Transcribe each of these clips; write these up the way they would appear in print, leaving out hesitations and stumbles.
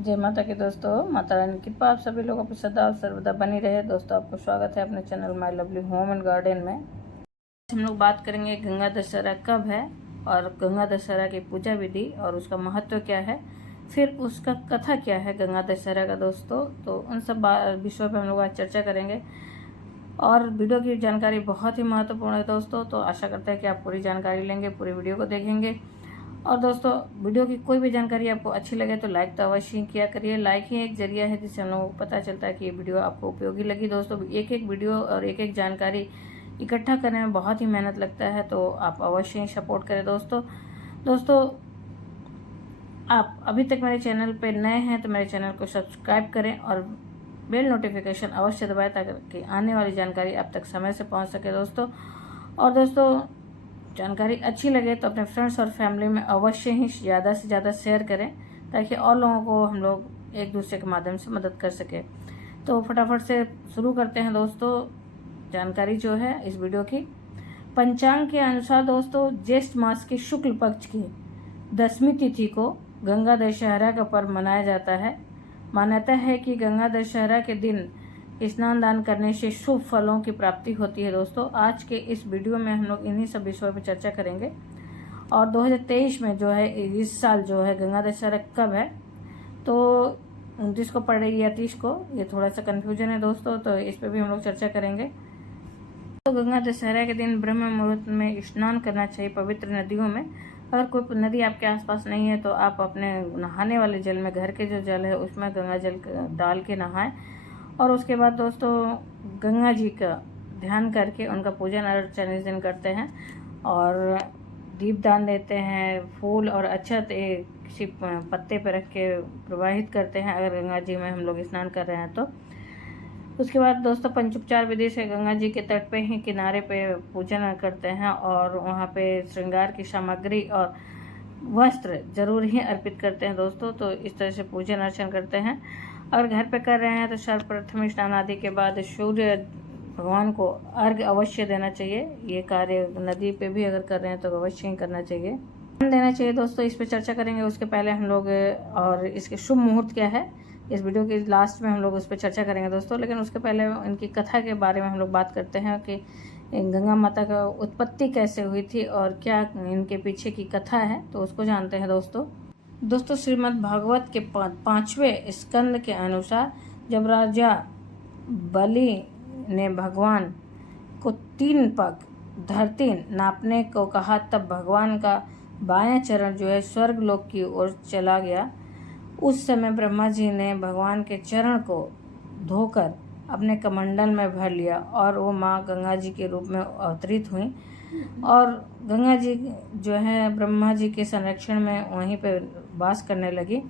जय माता की दोस्तों। माता रानी की कृपा आप सभी लोगों पर सदा और सर्वदा बनी रहे। दोस्तों आपको स्वागत है अपने channel my lovely home and garden में। हम लोग बात करेंगे गंगा दशहरा कब है और गंगा दशहरा की पूजा विधि और उसका महत्व क्या है, फिर उसका कथा क्या है गंगा दशहरा का दोस्तों। तो उन सब विषयों पर हम लोग आज चर्चा करेंगे और वीडियो की जानकारी बहुत ही महत्वपूर्ण है दोस्तों। तो आशा करते हैं कि आप पूरी जानकारी लेंगे, पूरी वीडियो को देखेंगे। और दोस्तों वीडियो की कोई भी जानकारी आपको अच्छी लगे तो लाइक तो अवश्य ही किया करिए। लाइक ही एक जरिया है जिससे हम लोगों को पता चलता है कि ये वीडियो आपको उपयोगी लगी। दोस्तों एक एक वीडियो और एक एक जानकारी इकट्ठा करने में बहुत ही मेहनत लगता है, तो आप अवश्य ही सपोर्ट करें दोस्तों आप अभी तक मेरे चैनल पर नए हैं तो मेरे चैनल को सब्सक्राइब करें और बेल नोटिफिकेशन अवश्य दबाएं ताकि आने वाली जानकारी आप तक समय से पहुंच सके दोस्तों। और दोस्तों जानकारी अच्छी लगे तो अपने फ्रेंड्स और फैमिली में अवश्य ही ज़्यादा से ज़्यादा शेयर करें ताकि और लोगों को हम लोग एक दूसरे के माध्यम से मदद कर सके। तो फटाफट से शुरू करते हैं दोस्तों जानकारी जो है इस वीडियो की। पंचांग के अनुसार दोस्तों ज्येष्ठ मास के शुक्ल पक्ष की 10वीं तिथि को गंगा दशहरा का पर्व मनाया जाता है। मान्यता है कि गंगा दशहरा के दिन स्नान दान करने से शुभ फलों की प्राप्ति होती है दोस्तों। आज के इस वीडियो में हम लोग इन्हीं सब विषयों पर चर्चा करेंगे। और 2023 में जो है इस साल जो है गंगा दशहरा कब है, तो 29 को पड़ रही है या 30 को, ये थोड़ा सा कन्फ्यूजन है दोस्तों, तो इस पर भी हम लोग चर्चा करेंगे। तो गंगा दशहरा के दिन ब्रह्म मुहूर्त में स्नान करना चाहिए पवित्र नदियों में। अगर कोई नदी आपके आसपास नहीं है तो आप अपने नहाने वाले जल में, घर के जो जल है उसमें गंगा जल डाल के नहाएं। और उसके बाद दोस्तों गंगा जी का ध्यान करके उनका पूजन अर्चन इस दिन करते हैं और दीपदान देते हैं, फूल और अक्षत किसी पत्ते पर रख के प्रवाहित करते हैं अगर गंगा जी में हम लोग स्नान कर रहे हैं तो। उसके बाद दोस्तों पंचोपचार विधि से गंगा जी के तट पे ही किनारे पे पूजन करते हैं और वहाँ पे श्रृंगार की सामग्री और वस्त्र जरूर ही अर्पित करते हैं दोस्तों। तो इस तरह से पूजन अर्चन करते हैं। अगर घर पे कर रहे हैं तो सर्वप्रथम स्नान आदि के बाद सूर्य भगवान को अर्घ्य अवश्य देना चाहिए। ये कार्य नदी पे भी अगर कर रहे हैं तो अवश्य ही करना चाहिए, देना चाहिए दोस्तों। इस पे चर्चा करेंगे। उसके पहले हम लोग और इसके शुभ मुहूर्त क्या है इस वीडियो के लास्ट में हम लोग उस पर चर्चा करेंगे दोस्तों। लेकिन उसके पहले इनकी कथा के बारे में हम लोग बात करते हैं कि गंगा माता का उत्पत्ति कैसे हुई थी और क्या इनके पीछे की कथा है, तो उसको जानते हैं दोस्तों श्रीमद् भागवत के 5वें स्कंद के अनुसार जब राजा बलि ने भगवान को 3 पग धरती नापने को कहा तब भगवान का बायां चरण जो है स्वर्ग लोक की ओर चला गया। उस समय ब्रह्मा जी ने भगवान के चरण को धोकर अपने कमंडल में भर लिया और वो माँ गंगा जी के रूप में अवतरित हुई और गंगा जी जो है ब्रह्मा जी के संरक्षण में वहीं पे वास करने लगी।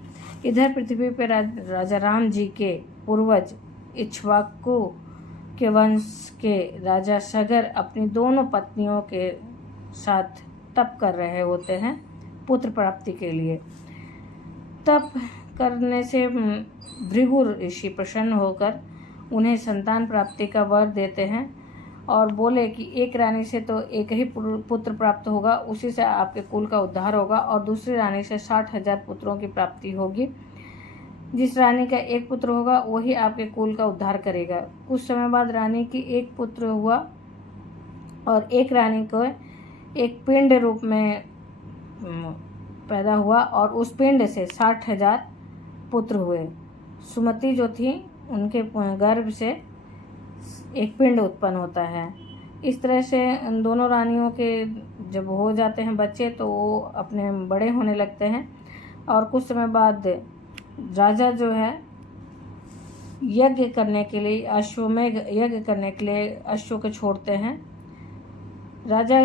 इधर पृथ्वी पर राजा राम जी के पूर्वज इक्ष्वाकु के वंश के राजा सगर अपनी दोनों पत्नियों के साथ तप कर रहे होते हैं पुत्र प्राप्ति के लिए। तप करने से भृगु ऋषि प्रसन्न होकर उन्हें संतान प्राप्ति का वर देते हैं और बोले कि एक रानी से तो एक ही पुत्र प्राप्त होगा, उसी से आपके कुल का उद्धार होगा, और दूसरी रानी से 60,000 पुत्रों की प्राप्ति होगी। जिस रानी का एक पुत्र होगा वही आपके कुल का उद्धार करेगा। कुछ समय बाद रानी की एक पुत्र हुआ और एक रानी को एक पिंड रूप में पैदा हुआ और उस पिंड से 60,000 पुत्र हुए। सुमति जो थी उनके गर्भ से एक पिंड उत्पन्न होता है। इस तरह से उन दोनों रानियों के जब हो जाते हैं बच्चे तो वो अपने बड़े होने लगते हैं और कुछ समय बाद राजा जो है यज्ञ करने के लिए अश्वमेघ यज्ञ करने के लिए अश्व को छोड़ते हैं। राजा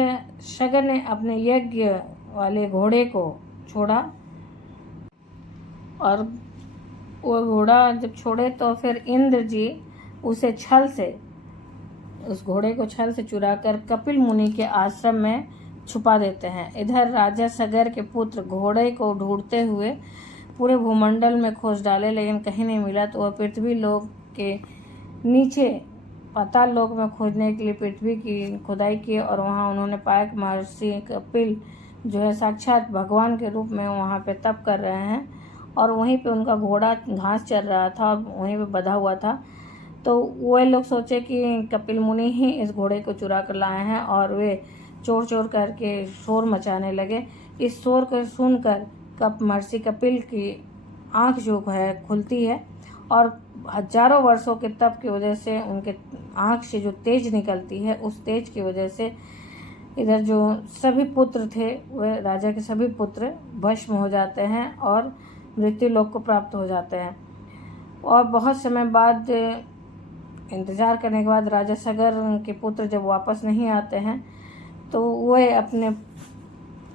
सगर ने अपने यज्ञ वाले घोड़े को छोड़ा और वो घोड़ा जब छोड़े तो फिर इंद्र जी उसे छल से उस घोड़े को छल से चुराकर कपिल मुनि के आश्रम में छुपा देते हैं। इधर राजा सगर के पुत्र घोड़े को ढूंढते हुए पूरे भूमंडल में खोज डाले लेकिन कहीं नहीं मिला, तो वह पृथ्वी लोक के नीचे पाताल लोक में खोजने के लिए पृथ्वी की खुदाई की और वहां उन्होंने पाया कि महर्षि कपिल जो है साक्षात भगवान के रूप में वहां पे तप कर रहे हैं और वहीं पे उनका घोड़ा घास चर रहा था और वहीं पे बंधा हुआ था। तो वे लोग सोचे कि कपिल मुनि ही इस घोड़े को चुरा कर लाए हैं और वे चोर चोर करके शोर मचाने लगे। इस शोर को सुनकर महर्षि कपिल की आँख जो है खुलती है और हजारों वर्षों के तप की वजह से उनके आँख से जो तेज निकलती है, उस तेज की वजह से इधर जो सभी पुत्र थे वह राजा के सभी पुत्र भस्म हो जाते हैं और मृत्यु लोक को प्राप्त हो जाते हैं। और बहुत समय बाद इंतजार करने के बाद राजा सगर के पुत्र जब वापस नहीं आते हैं तो वे अपने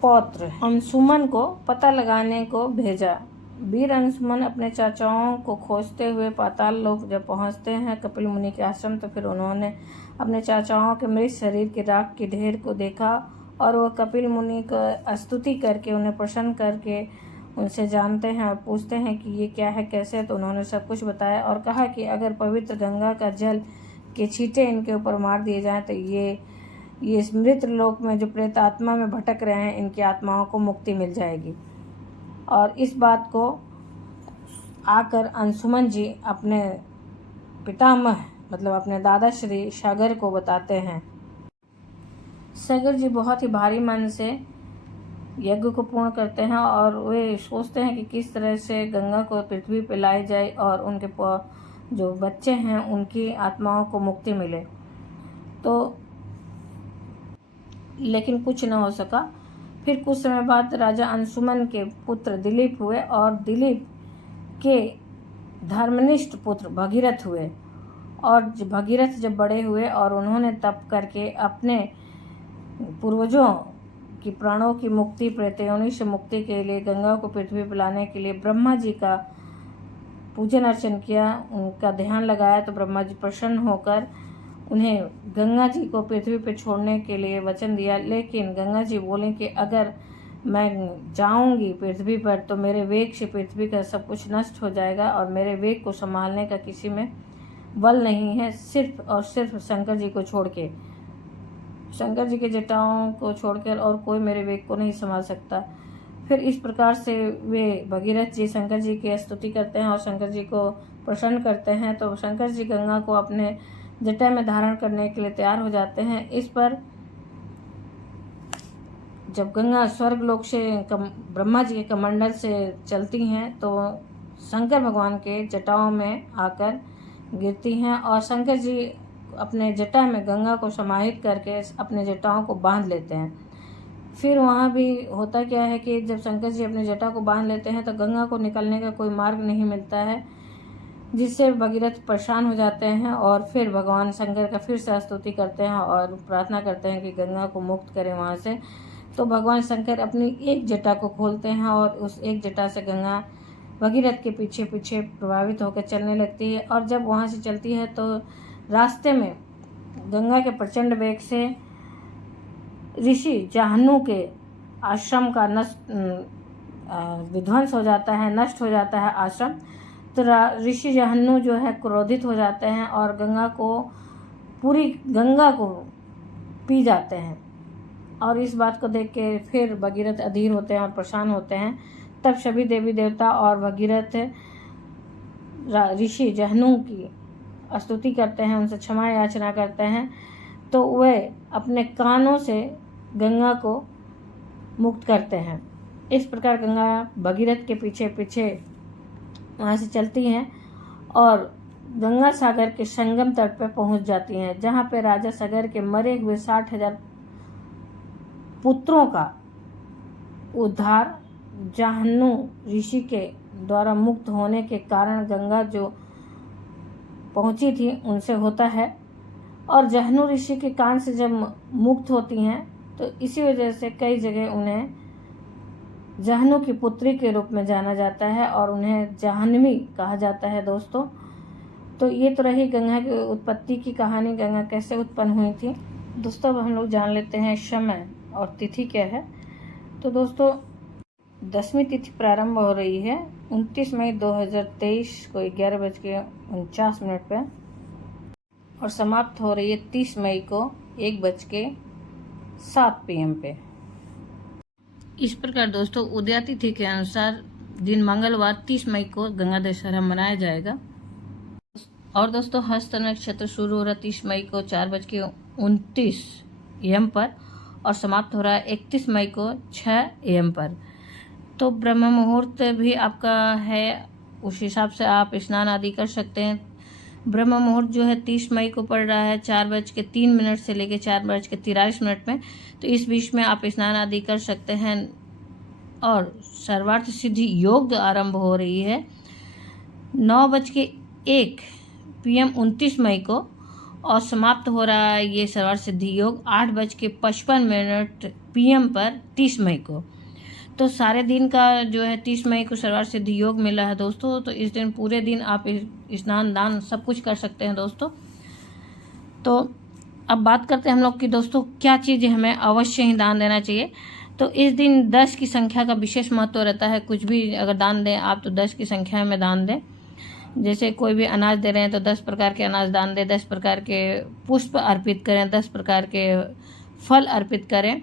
पौत्र अंशुमन को पता लगाने को भेजा। वीर अंशुमन अपने चाचाओं को खोजते हुए पाताल लोक जब पहुंचते हैं कपिल मुनि के आश्रम, तो फिर उन्होंने अपने चाचाओं के मृत शरीर के राख के ढेर को देखा और वह कपिल मुनि को स्तुति करके उन्हें प्रसन्न करके उनसे जानते हैं और पूछते हैं कि ये क्या है, कैसे। तो उन्होंने सब कुछ बताया और कहा कि अगर पवित्र गंगा का जल के छींटे इनके ऊपर मार दिए जाएं तो ये मृत लोक में जो प्रेत आत्मा में भटक रहे हैं इनकी आत्माओं को मुक्ति मिल जाएगी। और इस बात को आकर अंशुमन जी अपने पितामह मतलब अपने दादा श्री सागर को बताते हैं। सागर जी बहुत ही भारी मन से यज्ञ को पूर्ण करते हैं और वे सोचते हैं कि किस तरह से गंगा को पृथ्वी पर लाई जाए और उनके जो बच्चे हैं उनकी आत्माओं को मुक्ति मिले। तो लेकिन कुछ न हो सका। फिर कुछ समय बाद राजा अंशुमन के पुत्र दिलीप हुए और दिलीप के धर्मनिष्ठ पुत्र भगीरथ हुए। और भगीरथ जब बड़े हुए और उन्होंने तप करके अपने पूर्वजों की प्राणों की मुक्ति, प्रेतयोनि से मुक्ति के लिए गंगा को पृथ्वी पर लाने के लिए ब्रह्मा जी का पूजन अर्चन किया, उनका ध्यान लगाया, तो ब्रह्मा जी प्रसन्न होकर उन्हें गंगा जी को पृथ्वी पर छोड़ने के लिए वचन दिया। लेकिन गंगा जी बोले कि अगर मैं जाऊंगी पृथ्वी पर तो मेरे वेग से पृथ्वी का सब कुछ नष्ट हो जाएगा और मेरे वेग को संभालने का किसी में बल नहीं है, सिर्फ और सिर्फ शंकर जी को छोड़ के, शंकर जी के जटाओं को छोड़कर और कोई मेरे वेग को नहीं संभाल सकता। फिर इस प्रकार से वे भगीरथ जी शंकर जी की स्तुति करते हैं और शंकर जी को प्रसन्न करते हैं। तो शंकर जी गंगा को अपने जटा में धारण करने के लिए तैयार हो जाते हैं। इस पर जब गंगा स्वर्ग लोक से ब्रह्मा जी के कमंडल से चलती हैं तो शंकर भगवान के जटाओं में आकर गिरती हैं और शंकर जी अपने जटा में गंगा को समाहित करके अपने जटाओं को बांध लेते हैं। फिर वहाँ भी होता क्या है कि जब शंकर जी अपने जटा को बांध लेते हैं तो गंगा को निकलने का कोई मार्ग नहीं मिलता है, जिससे भगीरथ परेशान हो जाते हैं और फिर भगवान शंकर का फिर से स्तुति करते हैं और प्रार्थना करते हैं कि गंगा को मुक्त करें वहाँ से। तो भगवान शंकर अपनी एक जटा को खोलते हैं और उस एक जटा से गंगा भगीरथ के पीछे पीछे प्रभावित होकर चलने लगती है। और जब वहाँ से चलती है तो रास्ते में गंगा के प्रचंड वेग से ऋषि जाहनु के आश्रम का विध्वंस हो जाता है, नष्ट हो जाता है आश्रम। तो ऋषि जाहनु जो है क्रोधित हो जाते हैं और पूरी गंगा को पी जाते हैं। और इस बात को देख के फिर भगीरथ अधीर होते हैं और परेशान होते हैं। तब सभी देवी देवता और भगीरथ ऋषि जाहनु की स्तुति करते हैं, उनसे क्षमा याचना करते हैं। तो वे अपने कानों से गंगा को मुक्त करते हैं। इस प्रकार गंगा भगीरथ के पीछे पीछे वहाँ से चलती हैं और गंगा सागर के संगम तट पर पहुँच जाती हैं, जहाँ पे राजा सागर के मरे हुए 60,000 पुत्रों का उद्धार जाहनु ऋषि के द्वारा मुक्त होने के कारण गंगा जो पहुंची थी उनसे होता है। और जाहनु ऋषि के कान से जब मुक्त होती हैं तो इसी वजह से कई जगह उन्हें जाहनु की पुत्री के रूप में जाना जाता है और उन्हें जाह्नवी कहा जाता है दोस्तों। तो ये तो रही गंगा की उत्पत्ति की कहानी, गंगा कैसे उत्पन्न हुई थी। दोस्तों अब हम लोग जान लेते हैं समय और तिथि क्या है। तो दोस्तों 10वीं तिथि प्रारंभ हो रही है 29 मई 2023 को 11:49 पे और समाप्त हो रही है 30 मई को 1:07 PM पे। इस प्रकार दोस्तों उदया तिथि के अनुसार दिन मंगलवार 30 मई को गंगा दशहरा मनाया जाएगा। और दोस्तों हस्त नक्षत्र शुरू हो रहा है 30 मई को 4:29 AM पर और समाप्त हो रहा है 31 मई को 6 AM पर। तो ब्रह्म मुहूर्त भी आपका है, उस हिसाब से आप स्नान आदि कर सकते हैं। ब्रह्म मुहूर्त जो है 30 मई को पड़ रहा है 4:03 से लेकर 4:43 में। तो इस बीच में आप स्नान आदि कर सकते हैं। और सर्वार्थ सिद्धि योग आरंभ हो रही है 9:01 PM 29 मई को और समाप्त हो रहा है ये सर्वार्थ सिद्धि योग 8:55 PM पर 30 मई को। तो सारे दिन का जो है 30 मई को सर्वार्थ सिद्धि योग मिला है दोस्तों। तो इस दिन पूरे दिन आप स्नान दान सब कुछ कर सकते हैं दोस्तों। तो अब बात करते हैं हम लोग कि दोस्तों क्या चीज़ हमें अवश्य ही दान देना चाहिए। तो इस दिन 10 की संख्या का विशेष महत्व रहता है। कुछ भी अगर दान दें आप तो 10 की संख्या में दान दें। जैसे कोई भी अनाज दे रहे हैं तो 10 प्रकार के अनाज दान दें, 10 प्रकार के पुष्प अर्पित करें, 10 प्रकार के फल अर्पित करें।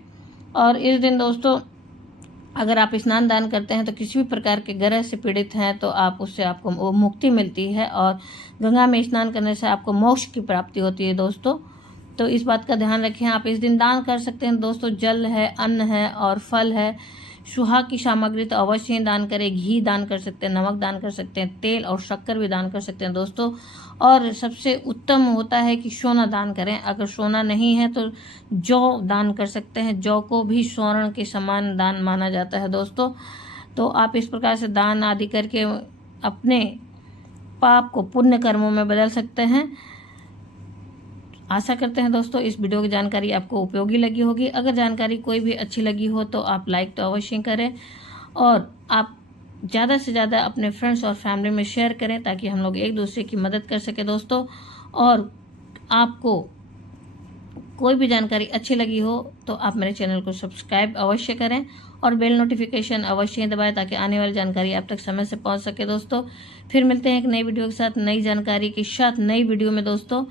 और इस दिन दोस्तों अगर आप स्नान दान करते हैं तो किसी भी प्रकार के ग्रह से पीड़ित हैं तो आप उससे आपको मुक्ति मिलती है और गंगा में स्नान करने से आपको मोक्ष की प्राप्ति होती है दोस्तों। तो इस बात का ध्यान रखें। आप इस दिन दान कर सकते हैं दोस्तों, जल है, अन्न है और फल है। सुहाग की सामग्री तो अवश्य ही दान करें। घी दान कर सकते हैं, नमक दान कर सकते हैं, तेल और शक्कर भी दान कर सकते हैं दोस्तों। और सबसे उत्तम होता है कि सोना दान करें। अगर सोना नहीं है तो जौ दान कर सकते हैं। जौ को भी स्वर्ण के समान दान माना जाता है दोस्तों। तो आप इस प्रकार से दान आदि करके अपने पाप को पुण्य कर्मों में बदल सकते हैं। आशा करते हैं दोस्तों इस वीडियो की जानकारी आपको उपयोगी लगी होगी। अगर जानकारी कोई भी अच्छी लगी हो तो आप लाइक तो अवश्य करें और आप ज़्यादा से ज़्यादा अपने फ्रेंड्स और फैमिली में शेयर करें ताकि हम लोग एक दूसरे की मदद कर सके दोस्तों। और आपको कोई भी जानकारी अच्छी लगी हो तो आप मेरे चैनल को सब्सक्राइब अवश्य करें और बेल नोटिफिकेशन अवश्य ही दबाएं ताकि आने वाली जानकारी आप तक समय से पहुंच सके दोस्तों। फिर मिलते हैं एक नई वीडियो के साथ, नई जानकारी के साथ, नई वीडियो में दोस्तों।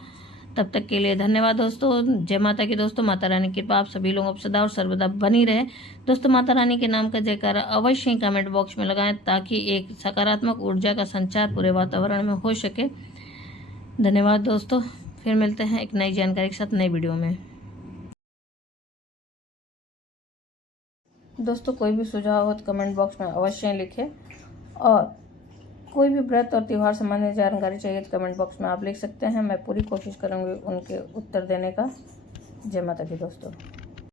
तब तक के लिए धन्यवाद दोस्तों। जय माता की दोस्तों। माता रानी की कृपा आप सभी लोगों पर सदा और सर्वदा बनी रहे दोस्तों। माता रानी के नाम का जयकारा अवश्य ही कमेंट बॉक्स में लगाएं ताकि एक सकारात्मक ऊर्जा का संचार पूरे वातावरण में हो सके। धन्यवाद दोस्तों। फिर मिलते हैं एक नई जानकारी के साथ नई वीडियो में। दोस्तों कोई भी सुझाव हो तो कमेंट बॉक्स में अवश्य लिखें और कोई भी व्रत और त्यौहार संबंधी जानकारी चाहिए तो कमेंट बॉक्स में आप लिख सकते हैं। मैं पूरी कोशिश करूंगी उनके उत्तर देने का। जय माता की दोस्तों।